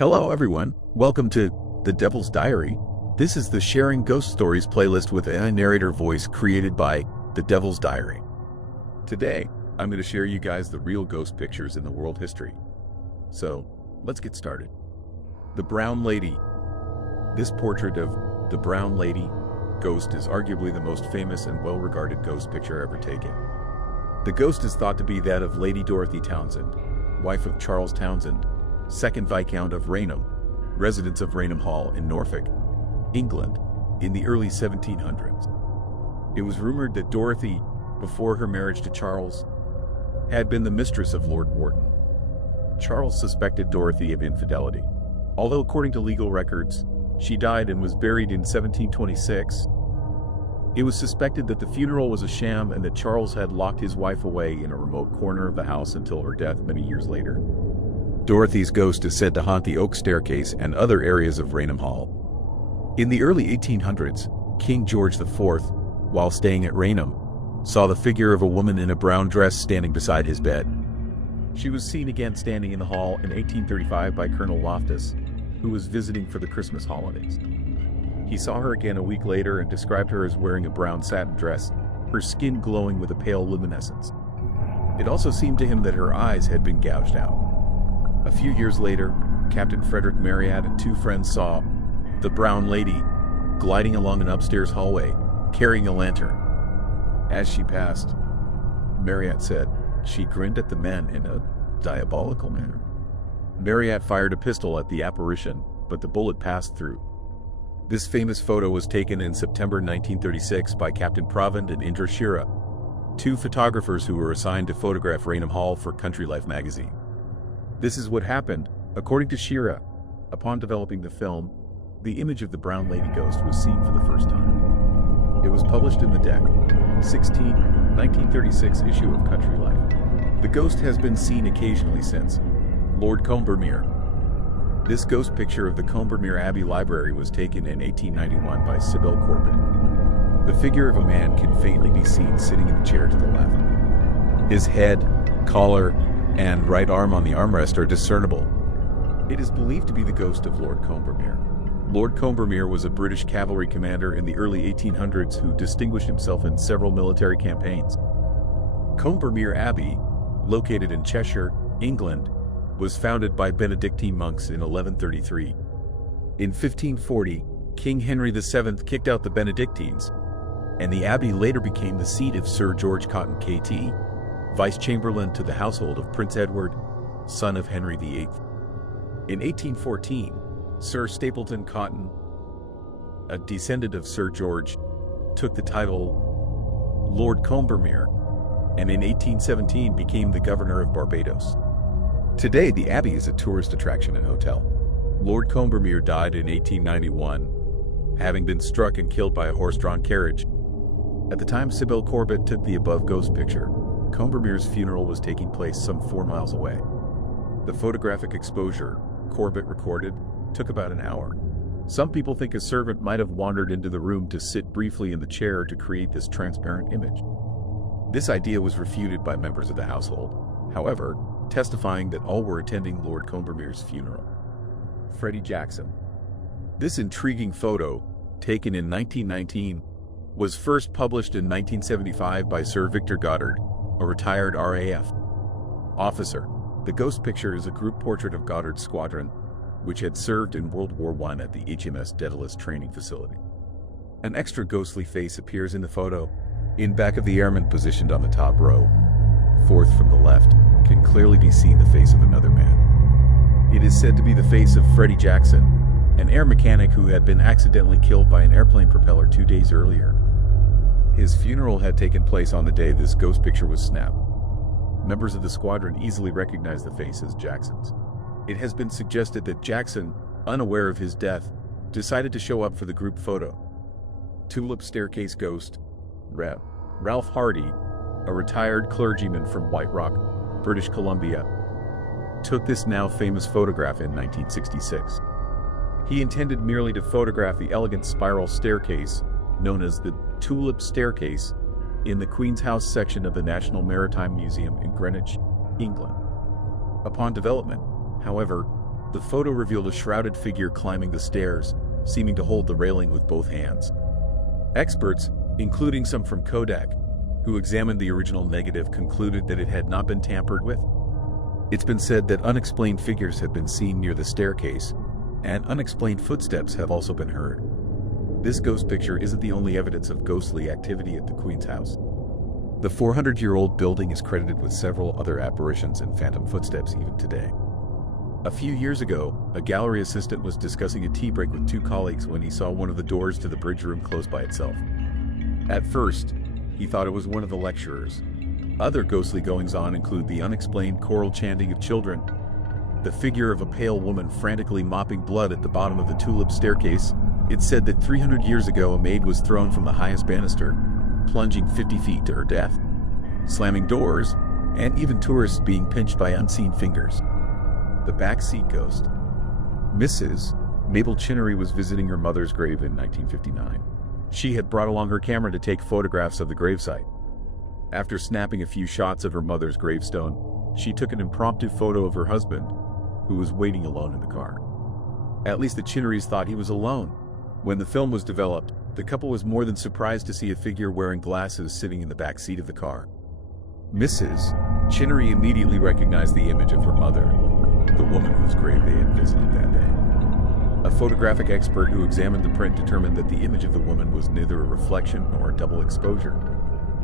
Hello everyone, welcome to The Devil's Diary. This is the Sharing Ghost Stories playlist with a narrator voice created by The Devil's Diary. Today, I'm going to share you guys the real ghost pictures in the world history. So, let's get started. The Brown Lady. This portrait of the Brown Lady ghost is arguably the most famous and well-regarded ghost picture ever taken. The ghost is thought to be that of Lady Dorothy Townsend, wife of Charles Townshend, 2nd Viscount of Raynham, residents of Raynham Hall in Norfolk, England, in the early 1700s. It was rumored that Dorothy, before her marriage to Charles, had been the mistress of Lord Wharton. Charles suspected Dorothy of infidelity, although according to legal records, she died and was buried in 1726. It was suspected that the funeral was a sham and that Charles had locked his wife away in a remote corner of the house until her death many years later. Dorothy's ghost is said to haunt the oak staircase and other areas of Raynham Hall. In the early 1800s, King George IV, while staying at Raynham, saw the figure of a woman in a brown dress standing beside his bed. She was seen again standing in the hall in 1835 by Colonel Loftus, who was visiting for the Christmas holidays. He saw her again a week later and described her as wearing a brown satin dress, her skin glowing with a pale luminescence. It also seemed to him that her eyes had been gouged out. A few years later, Captain Frederick Marryat and two friends saw the Brown Lady gliding along an upstairs hallway, carrying a lantern. As she passed, Marryat said, she grinned at the men in a diabolical manner. Marryat fired a pistol at the apparition, but the bullet passed through. This famous photo was taken in September 1936 by Captain Provand and Indra Shira, two photographers who were assigned to photograph Raynham Hall for Country Life magazine. This is what happened, according to Shira. Upon developing the film, the image of the Brown Lady ghost was seen for the first time. It was published in the Dec. 16, 1936 issue of Country Life. The ghost has been seen occasionally since. Lord Combermere. This ghost picture of the Combermere Abbey Library was taken in 1891 by Sybil Corbett. The figure of a man can faintly be seen sitting in the chair to the left. His head, collar, and right arm on the armrest are discernible. It is believed to be the ghost of Lord Combermere. Lord Combermere was a British cavalry commander in the early 1800s who distinguished himself in several military campaigns. Combermere Abbey, located in Cheshire, England, was founded by Benedictine monks in 1133. In 1540, King Henry VII kicked out the Benedictines, and the abbey later became the seat of Sir George Cotton KT, Vice-Chamberlain to the household of Prince Edward, son of Henry VIII. In 1814, Sir Stapleton Cotton, a descendant of Sir George, took the title Lord Combermere, and in 1817 became the governor of Barbados. Today, the abbey is a tourist attraction and hotel. Lord Combermere died in 1891, having been struck and killed by a horse-drawn carriage. At the time Sybil Corbett took the above ghost picture, Combermere's funeral was taking place some 4 miles away. The photographic exposure Corbett recorded took about an hour. Some people think a servant might have wandered into the room to sit briefly in the chair to create this transparent image. This idea was refuted by members of the household, however, testifying that all were attending Lord Combermere's funeral. Freddy Jackson. This intriguing photo, taken in 1919, was first published in 1975 by Sir Victor Goddard, a retired RAF officer. The ghost picture is a group portrait of Goddard's squadron, which had served in World War I at the HMS Daedalus training facility. An extra ghostly face appears in the photo, in back of the airman positioned on the top row. Fourth from the left, can clearly be seen the face of another man. It is said to be the face of Freddy Jackson, an air mechanic who had been accidentally killed by an airplane propeller 2 days earlier. His funeral had taken place on the day this ghost picture was snapped. Members of the squadron easily recognized the face as Jackson's. It has been suggested that Jackson, unaware of his death, decided to show up for the group photo. Tulip Staircase Ghost. Ralph Hardy, a retired clergyman from White Rock, British Columbia, took this now famous photograph in 1966. He intended merely to photograph the elegant spiral staircase, known as the Tulip Staircase, in the Queen's House section of the National Maritime Museum in Greenwich, England. Upon development, however, The photo revealed a shrouded figure climbing the stairs, seeming to hold the railing with both hands. Experts, including some from Kodak, who examined the original negative, concluded that it had not been tampered with. It's been said that unexplained figures have been seen near the staircase, and unexplained footsteps have also been heard. This ghost picture isn't the only evidence of ghostly activity at the Queen's house. The 400-year-old building is credited with several other apparitions and phantom footsteps even today. A few years ago, a gallery assistant was discussing a tea break with two colleagues when he saw one of the doors to the bridge room close by itself. At first, he thought it was one of the lecturers. Other ghostly goings-on include the unexplained choral chanting of children, the figure of a pale woman frantically mopping blood at the bottom of the Tulip staircase. It's said that 300 years ago a maid was thrown from the highest banister, plunging 50 feet to her death, slamming doors, and even tourists being pinched by unseen fingers. The backseat ghost. Mrs. Mabel Chinnery was visiting her mother's grave in 1959. She had brought along her camera to take photographs of the gravesite. After snapping a few shots of her mother's gravestone, she took an impromptu photo of her husband, who was waiting alone in the car. At least the Chinnerys thought he was alone. When the film was developed, the couple was more than surprised to see a figure wearing glasses sitting in the back seat of the car. Mrs. Chinnery immediately recognized the image of her mother, the woman whose grave they had visited that day. A photographic expert who examined the print determined that the image of the woman was neither a reflection nor a double exposure.